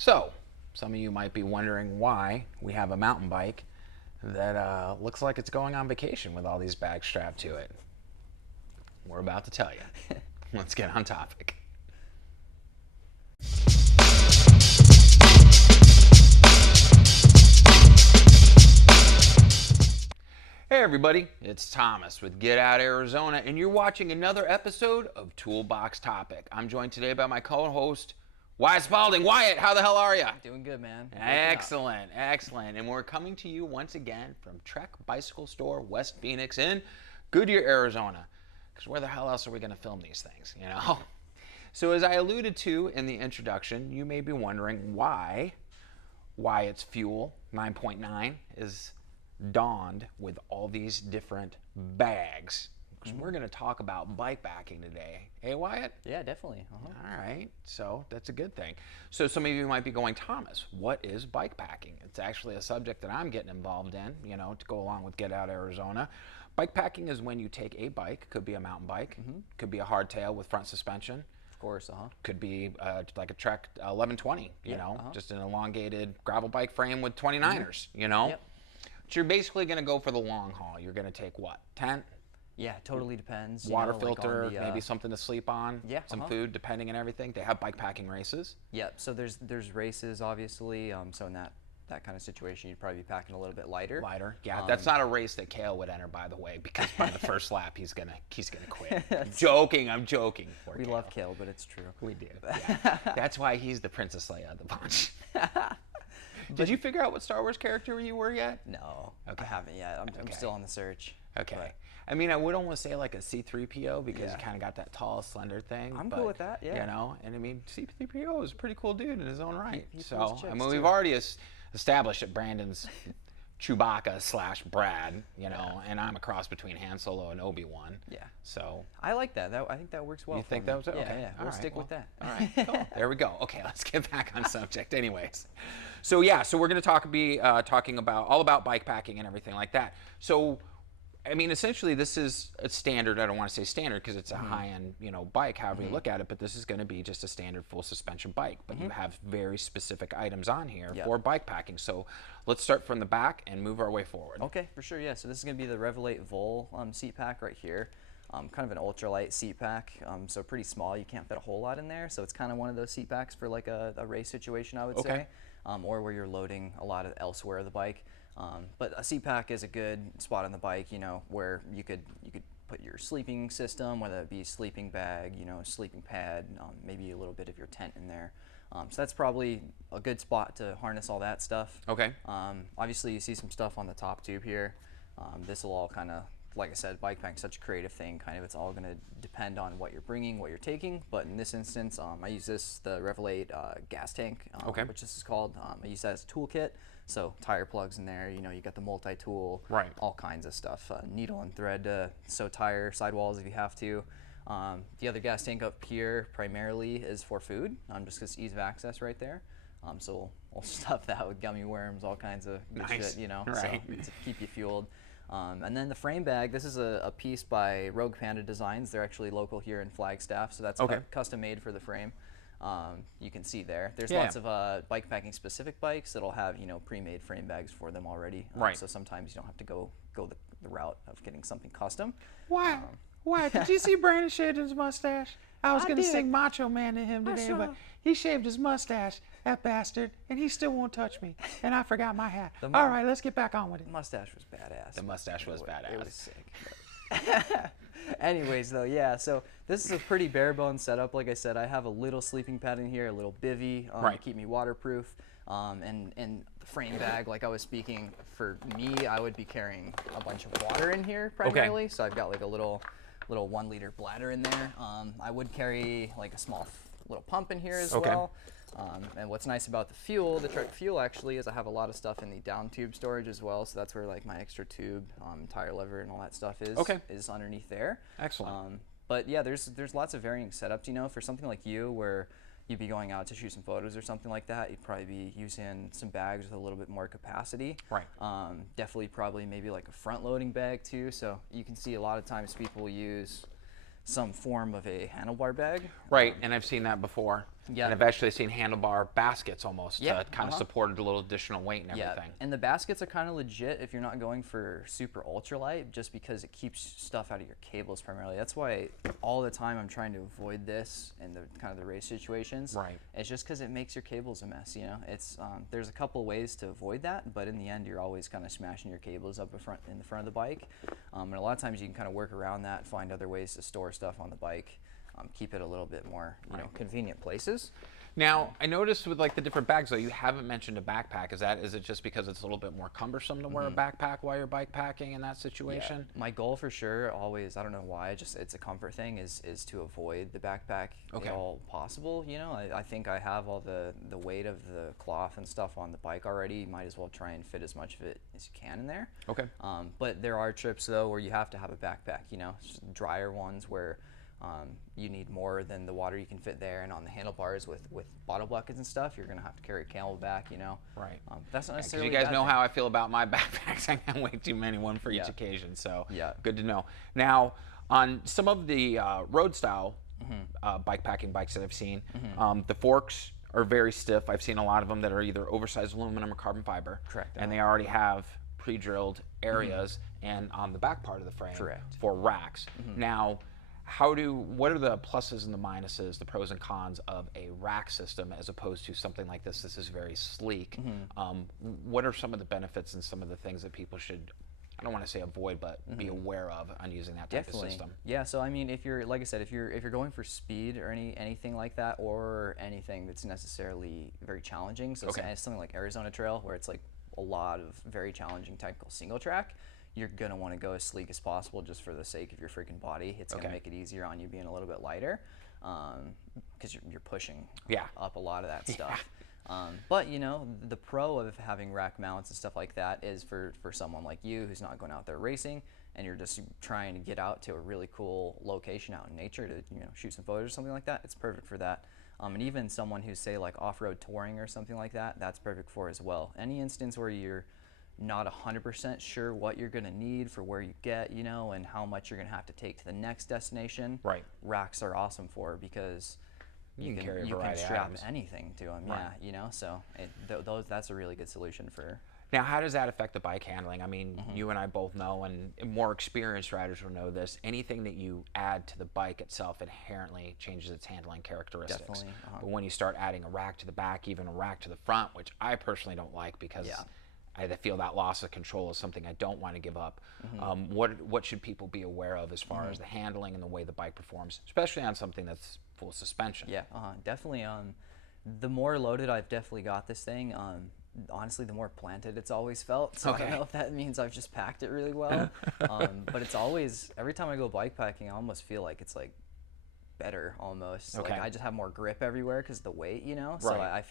So, some of you might be wondering why we have a mountain bike that looks like it's going on vacation with all these bags strapped to it. We're about to tell you. Let's get on topic. Hey everybody, it's Thomas with Get Out Arizona, and you're watching another episode of Toolbox Topic. I'm joined today by my co-host, Wyatt Spalding. Wyatt, how the hell are you? Doing good, man. Excellent, excellent. And we're coming to you once again from Trek Bicycle Store, West Phoenix in Goodyear, Arizona. Because where the hell else are we going to film these things, you know? So as I alluded to in the introduction, you may be wondering why Wyatt's Fuel 9.9 is donned with all these different bags. Because we're going to talk about bikepacking today. Hey, Wyatt? Yeah, definitely. All right, so that's a good thing. So some of you might be going, Thomas, what is bikepacking? It's actually a subject that I'm getting involved in, you know, to go along with Get Out Arizona. Bikepacking is when you take a bike, could be a mountain bike, could be a hardtail with front suspension, Of course, could be like a Trek 1120, you know, just an elongated gravel bike frame with 29ers, you know. Yep. But you're basically going to go for the long haul. You're going to take what, tent? Yeah, totally depends. Water filter, maybe something to sleep on, Yeah, some food, depending on everything. They have bikepacking races. Yeah, so there's races, obviously. So in that kind of situation, you'd probably be packing a little bit lighter. Lighter, yeah. That's not a race that Kale would enter, by the way, because by the first lap he's gonna quit. I'm joking. Poor We Kale. love Kale, but it's true. We do. Yeah. That's why he's the Princess Leia of the bunch. Did you figure out what Star Wars character you were yet? No, Okay. I haven't yet. I'm still on the search. Okay. But I mean, I would almost say like a C-3PO because you kind of got that tall, slender thing. I'm cool with that, yeah. You know, and I mean, C-3PO is a pretty cool dude in his own right. he So, pulls I chips, mean, we've too. already established that Brandon's Chewbacca / Brad, you know, and I'm a cross between Han Solo and Obi-Wan. Yeah. So, I like that. I think that works well. you think for that me. was okay? Yeah, All we'll right, stick with that. All right, cool. There we go. Okay, let's get back on subject. Anyways, so yeah, so we're going to be talking about all about bikepacking and everything like that. So, I mean, essentially, this is a standard. I don't want to say standard because it's a high-end, you know, bike. However you look at it, but this is going to be just a standard full suspension bike. But you have very specific items on here for bikepacking. So let's start from the back and move our way forward. Okay, for sure, yeah. So this is going to be the Revelate Vol seat pack right here. Kind of an ultralight seat pack, so pretty small. You can't fit a whole lot in there. So it's kind of one of those seat packs for like a race situation, I would say, or where you're loading a lot of elsewhere of the bike. But a seat pack is a good spot on the bike, you know, where you could put your sleeping system, whether it be sleeping bag, you know, sleeping pad, maybe a little bit of your tent in there. So that's probably a good spot to harness all that stuff. Okay. Obviously, you see some stuff on the top tube here. This will all kind of, like I said, bikepacking is such a creative thing. Kind of, it's all going to depend on what you're bringing, what you're taking. But in this instance, I use the Revelate gas tank, which this is called. I use that as a toolkit. So tire plugs in there. You know, you got the multi-tool, all kinds of stuff. Needle and thread to sew tire sidewalls if you have to. The other gas tank up here primarily is for food, just because ease of access right there. So we'll stuff that with gummy worms, all kinds of good shit, you know, so to keep you fueled. And then the frame bag, this is a piece by Rogue Panda Designs. They're actually local here in Flagstaff, so that's custom made for the frame. You can see there. There's lots of bikepacking specific bikes that'll have, you know, pre-made frame bags for them already. So sometimes you don't have to go the route of getting something custom. Why? Did you see Brandon shaved his mustache? I was going to sing Macho Man to him today, but he shaved his mustache, that bastard, and he still won't touch me. And I forgot my hat. All right, let's get back on with it. The mustache was badass. The mustache was badass. It was sick. Anyways, though, yeah, so this is a pretty bare bones setup. Like I said, I have a little sleeping pad in here, a little bivvy to keep me waterproof, and the frame bag, like I was speaking, for me, I would be carrying a bunch of water in here primarily. So I've got like a little 1 liter bladder in there. I would carry like a small little pump in here as well. And what's nice about the fuel, the Trek fuel actually, is I have a lot of stuff in the down tube storage as well. So that's where like my extra tube, tire lever, and all that stuff is underneath there. Excellent. But yeah, there's lots of varying setups. You know, for something like you where you'd be going out to shoot some photos or something like that, you'd probably be using some bags with a little bit more capacity. Definitely probably maybe like a front loading bag too. So you can see a lot of times people use some form of a handlebar bag. Right, and I've seen that before. Yeah. And I've actually seen handlebar baskets almost Yeah, to kind of support a little additional weight and everything. And the baskets are kind of legit if you're not going for super ultralight, just because it keeps stuff out of your cables primarily. That's why all the time I'm trying to avoid this in the kind of the race situations. Right. It's just because it makes your cables a mess. You know, it's there's a couple ways to avoid that, but in the end, you're always kind of smashing your cables up in the front of the bike. And a lot of times you can kind of work around that, find other ways to store stuff on the bike. Keep it a little bit more, you know, convenient places. Now, I noticed with like the different bags, though, you haven't mentioned a backpack. Is it just because it's a little bit more cumbersome to wear a backpack while you're bike packing in that situation? Yeah. My goal for sure, always, I don't know why, just it's a comfort thing, is to avoid the backpack if all possible. You know, I think I have all the weight of the cloth and stuff on the bike already. You might as well try and fit as much of it as you can in there. Okay. But there are trips though where you have to have a backpack. You know, drier ones where you need more than the water you can fit there, and on the handlebars with bottle buckets and stuff, you're gonna have to carry a Camelback, you know. Right. That's not necessarily. You guys know how I feel about my backpacks. I got way too many, one for each occasion. So good to know. Now, on some of the road style bike packing bikes that I've seen, the forks are very stiff. I've seen a lot of them that are either oversized aluminum or carbon fiber. Correct. And they already have pre-drilled areas and on the back part of the frame for racks. Now, what are the pluses and the minuses, the pros and cons of a rack system as opposed to something like this? This is very sleek. What are some of the benefits and some of the things that people should, I don't want to say avoid, but be aware of on using that type of system? Yeah, so I mean, if you're, like I said, if you're going for speed or anything like that, or anything that's necessarily very challenging, so something like Arizona Trail, where it's like a lot of very challenging technical single track, you're gonna want to go as sleek as possible just for the sake of your freaking body. It's gonna make it easier on you being a little bit lighter, because you're pushing up a lot of that stuff. But you know, the pro of having rack mounts and stuff like that is for someone like you who's not going out there racing and you're just trying to get out to a really cool location out in nature to, you know, shoot some photos or something like that. It's perfect for that. And even someone who's, say, like off-road touring or something like that, that's perfect for as well. Any instance where you're not 100% sure what you're gonna need for where you get, you know, and how much you're gonna have to take to the next destination. Racks are awesome for, because you can strap anything to them. Yeah, you know, so that's a really good solution for. Now, how does that affect the bike handling? I mean, you and I both know, and more experienced riders will know this, anything that you add to the bike itself inherently changes its handling characteristics. Definitely. But when you start adding a rack to the back, even a rack to the front, which I personally don't like because I feel that loss of control is something I don't want to give up. What should people be aware of as far as the handling and the way the bike performs, especially on something that's full suspension? Yeah, definitely. The more loaded I've definitely got this thing, honestly, the more planted it's always felt. So I don't know if that means I've just packed it really well. But it's always, every time I go bike packing, I almost feel like it's like better almost. Like I just have more grip everywhere because the weight, you know. So I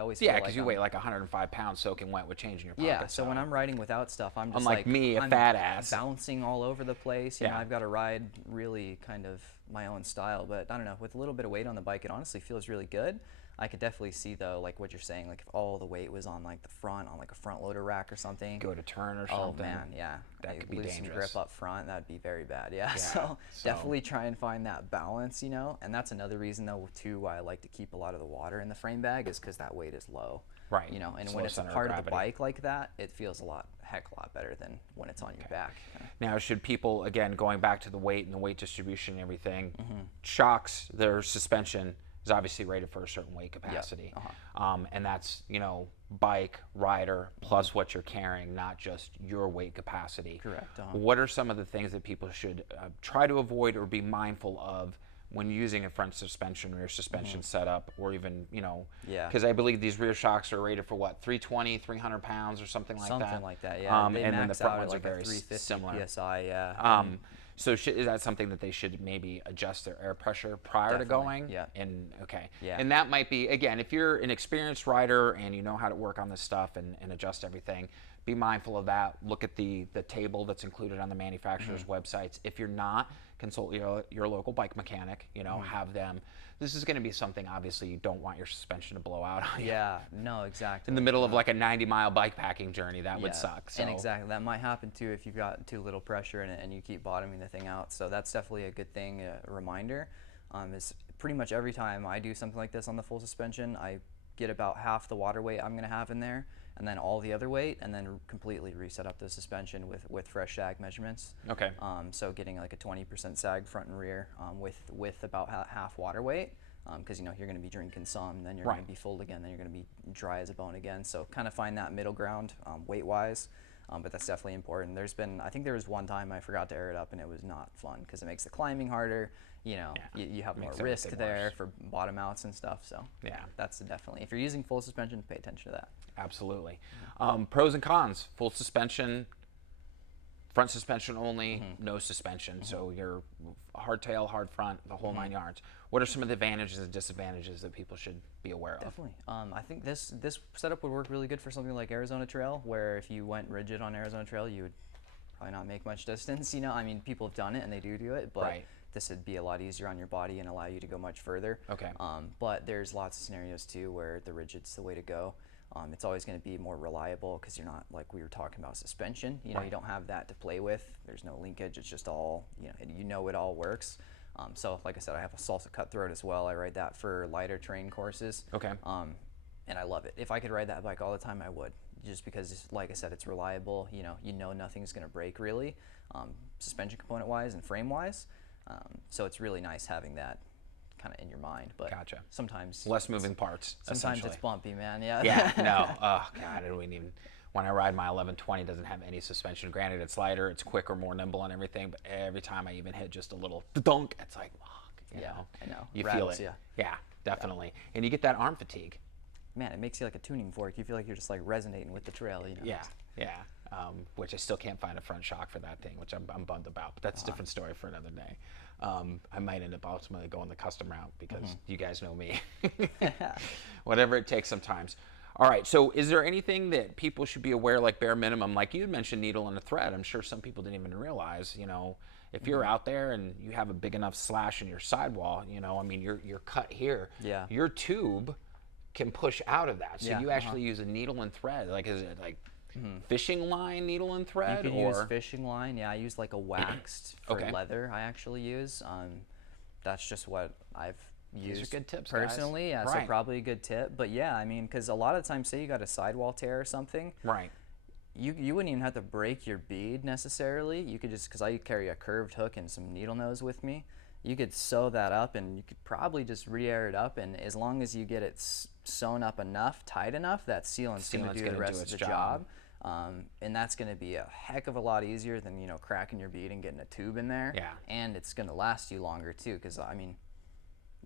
always feel like, because you weigh like 105 pounds soaking wet with change in your pocket. Yeah, so when I'm riding without stuff, I'm just unlike me, a fat ass, bouncing all over the place. You know, I've got to ride really kind of my own style. But I don't know, with a little bit of weight on the bike, it honestly feels really good. I could definitely see though, like what you're saying, like if all the weight was on like the front, on like a front loader rack or something. Go to turn or something. Oh man, yeah. That could be dangerous. Some grip up front, that'd be very bad. Yeah. So definitely try and find that balance, you know. And that's another reason though too why I like to keep a lot of the water in the frame bag, is because that weight is low. Right. You know, and when it's a part of the bike like that, it feels a heck a lot better than when it's on your back. Now, should people, again, going back to the weight and the weight distribution and everything, shocks, their suspension is obviously rated for a certain weight capacity. And that's, you know, bike, rider, plus what you're carrying, not just your weight capacity. Correct. What are some of the things that people should try to avoid or be mindful of when using a front suspension, rear suspension setup, or even, you know, because I believe these rear shocks are rated for what, 320, 300 pounds or something like that? Something like that, yeah. And then the front ones are very 350 similar. PSI, yeah. So is that something that they should maybe adjust their air pressure prior to going? Yeah. And Yeah. And that might be, again, if you're an experienced rider and you know how to work on this stuff and adjust everything, be mindful of that. Look at the table that's included on the manufacturer's websites. If you're not, consult your local bike mechanic, you know, have them. This is going to be something, obviously, you don't want your suspension to blow out on you. Yeah, no, exactly. In the middle of like a 90-mile bike packing journey, that would suck. So. And exactly, that might happen too if you've got too little pressure in it and you keep bottoming the thing out. So that's definitely a good thing, a reminder. Is pretty much every time I do something like this on the full suspension, I get about half the water weight I'm going to have in there, and then all the other weight, and then completely reset up the suspension with fresh sag measurements. Okay. So getting like a 20% sag front and rear with about half water weight, because you're going to be drinking some, then you're going to be full again, then you're going to be dry as a bone again. So kind of find that middle ground weight-wise. But that's definitely important. I think there was one time I forgot to air it up, and it was not fun because it makes the climbing harder. You have more risk there for bottom outs and stuff. So that's definitely, if you're using full suspension, pay attention to that. Absolutely. Pros and cons: full suspension, front suspension only, no suspension. So you're hardtail, hard front, the whole 9 yards. What are some of the advantages and disadvantages that people should be aware of? Definitely. I think this setup would work really good for something like Arizona Trail, where if you went rigid on Arizona Trail, you would probably not make much distance. I mean, people have done it and they do it, but this would be a lot easier on your body and allow you to go much further. Okay. But there's lots of scenarios too where the rigid's the way to go. It's always going to be more reliable because you're not, like we were talking about, suspension. You don't have that to play with. There's no linkage. It's just all, it all works. So like I said, I have a salsa cutthroat as well. I ride that for lighter terrain courses. Okay. And I love it. If I could ride that bike all the time, I would. Just because, like I said, it's reliable. Nothing's going to break really, suspension component wise and frame wise. So it's really nice having that kind of in your mind. But gotcha. sometimes less moving parts. Sometimes it's bumpy, man. Yeah. Yeah. No. Oh God, I wouldn't even. When I ride my 1120, it doesn't have any suspension. Granted, it's lighter, it's quicker, more nimble and everything, but every time I even hit just a little dunk, it's like, fuck, you know. I know. You Rattles, feel it. Yeah, definitely. And you get that arm fatigue. Man, it makes you like a tuning fork. You feel like you're just like resonating with the trail, Yeah. Which I still can't find a front shock for that thing, which I'm bummed about, but that's a different story for another day. I might end up ultimately going the custom route because you guys know me. Whatever it takes sometimes. All right, so is there anything that people should be aware, like bare minimum? Like you had mentioned needle and a thread. I'm sure some people didn't even realize, if you're out there and you have a big enough slash in your sidewall, I mean, you're cut here. Yeah. Your tube can push out of that. So Yeah, you actually use a needle and thread. Like, is it like fishing line needle and thread? You can use fishing line. Yeah, I use like a waxed for Okay. leather. I actually use. That's just what I've used. These are good tips, personally. guys. Yeah, Right. so probably a good tip. But yeah, I mean, because a lot of times, say you got a sidewall tear or something, Right. you wouldn't even have to break your bead necessarily. You could just, because I carry a curved hook and some needle nose with me, you could sew that up and you could probably just re-air it up, and as long as you get it sewn up enough, tight enough, that sealant's going to do the rest of the job. And that's going to be a heck of a lot easier than cracking your bead and getting a tube in there. Yeah. And it's going to last you longer too, because I mean,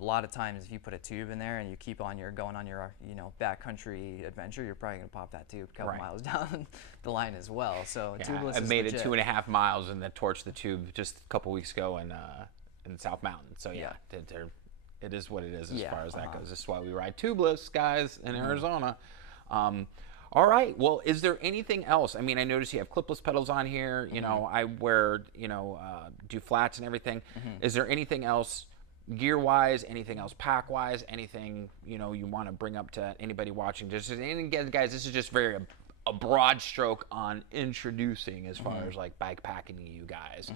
a lot of times if you put a tube in there and you keep on going on your backcountry adventure, you're probably going to pop that tube a couple miles down the line as well. So tubeless I is made legit. it 2.5 miles and then torched the tube just a couple weeks ago in South Mountain. So it is what it is as far as that goes. This is why we ride tubeless, guys, in Arizona. All right. Well, is there anything else? I mean, I notice you have clipless pedals on here. I wear, do flats and everything. Is there anything else gear-wise, anything else pack-wise, anything, you want to bring up to anybody watching? And again, guys, this is just a broad stroke on introducing as far as like bike packing to you guys.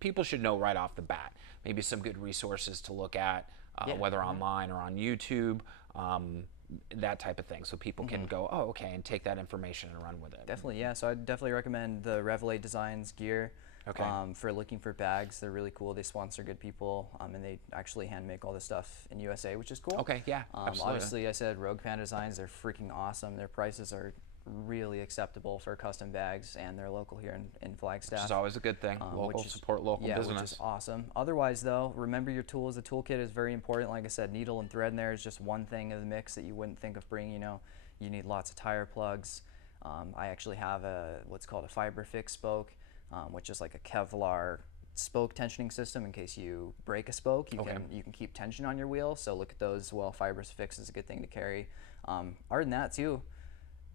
People should know right off the bat, maybe some good resources to look at, whether online or on YouTube, that type of thing. So people can go, oh, okay, and take that information and run with it. Definitely, yeah. So I'd definitely recommend the Revelate Designs gear. Okay. For looking for bags. They're really cool. They sponsor good people, and they actually hand make all this stuff in USA, which is cool. Okay, yeah, absolutely. Obviously, I said Rogue Panda Designs. They're freaking awesome. Their prices are really acceptable for custom bags, and they're local here in Flagstaff. Which is always a good thing. Support local business. Which is awesome. Otherwise, though, remember your tools. The toolkit is very important. Like I said, needle and thread in there is just one thing in the mix that you wouldn't think of bringing. You need lots of tire plugs. I actually have what's called a fiber fix spoke, which is like a Kevlar spoke tensioning system in case you break a spoke. You can keep tension on your wheel. So look at those as well. Fiber fix is a good thing to carry. Other than that, too,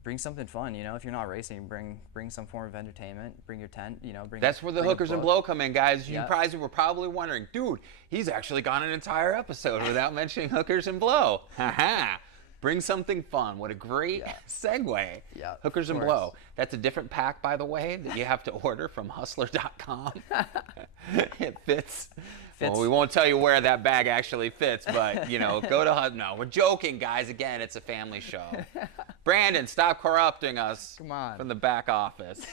bring something fun. If you're not racing, bring some form of entertainment. Bring your tent. That's where the hookers and blow come in, guys. You were probably wondering, dude, he's actually gone an entire episode without mentioning hookers and blow. Haha. Bring something fun. What a great segue. Yeah, Hookers of and course. Blow. That's a different pack, by the way, that you have to order from hustler.com. It fits. Well, we won't tell you where that bag actually fits, but, you know, go to No, we're joking, guys. Again, it's a family show. Brandon, stop corrupting us. Come on. From the back office.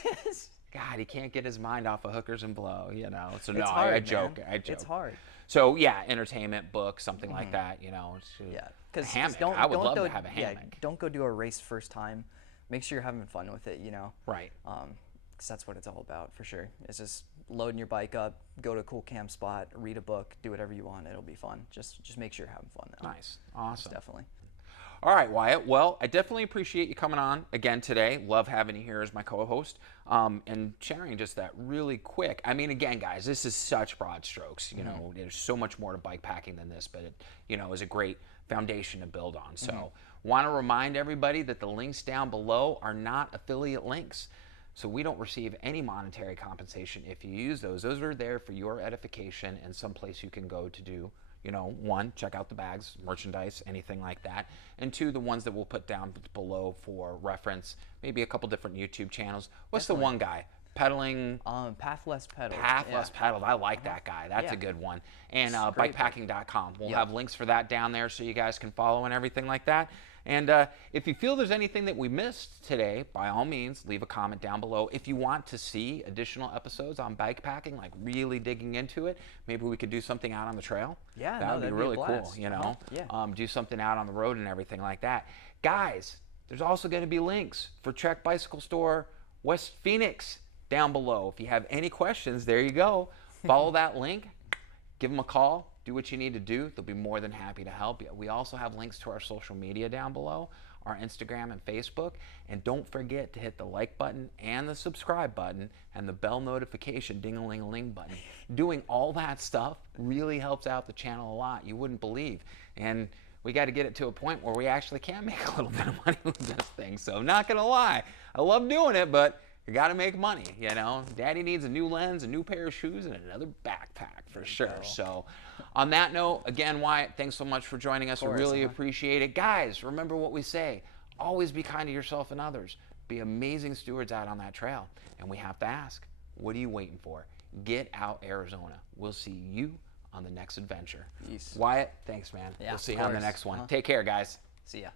God, he can't get his mind off of Hookers and Blow, you know. So no, It's hard, I joke. man. I joke. It's hard. So yeah, entertainment, book, something like that, you know. Yeah, because I would love to have a hammock. Yeah, don't go do a race first time. Make sure you're having fun with it, you know. Right. Because that's what it's all about, for sure. It's just loading your bike up, go to a cool camp spot, read a book, do whatever you want. It'll be fun. Just make sure you're having fun, though. Nice. Awesome. Definitely. All right, Wyatt. Well, I definitely appreciate you coming on again today. Love having you here as my co-host and sharing just that really quick. I mean, again, guys, this is such broad strokes. You know, there's so much more to bike packing than this, but it, you know, is a great foundation to build on. So, want to remind everybody that the links down below are not affiliate links. So we don't receive any monetary compensation if you use those. Those are there for your edification and someplace you can go to do, you know, one, check out the bags, merchandise, anything like that. And two, the ones that we'll put down below for reference, maybe a couple different YouTube channels. What's the one guy? Pedaling? Pathless Pedal. Pathless Pedal. I like that guy. That's a good one. And bikepacking.com. We'll have links for that down there so you guys can follow and everything like that. And if you feel there's anything that we missed today, by all means, leave a comment down below. If you want to see additional episodes on bikepacking, like really digging into it, maybe we could do something out on the trail. Yeah, that would be really cool, you know? Yeah. Do something out on the road and everything like that. Guys, there's also going to be links for Trek Bicycle Store West Phoenix down below. If you have any questions, there you go. Follow that link. Give them a call. Do what you need to do. They'll be more than happy to help you. We also have links to our social media down below, our Instagram and Facebook. And don't forget to hit the like button and the subscribe button and the bell notification ding-a-ling-a-ling button. Doing all that stuff really helps out the channel a lot. You wouldn't believe. And we got to get it to a point where we actually can make a little bit of money with this thing. So I'm not going to lie. I love doing it, but you got to make money, you know. Daddy needs a new lens, a new pair of shoes, and another backpack for sure. So on that note, again, Wyatt, thanks so much for joining us. I really appreciate it. Guys, remember what we say. Always be kind to yourself and others. Be amazing stewards out on that trail. And we have to ask, what are you waiting for? Get out, Arizona. We'll see you on the next adventure. Peace. Wyatt, thanks, man. Yeah, we'll see you on the next one. Uh-huh. Take care, guys. See ya.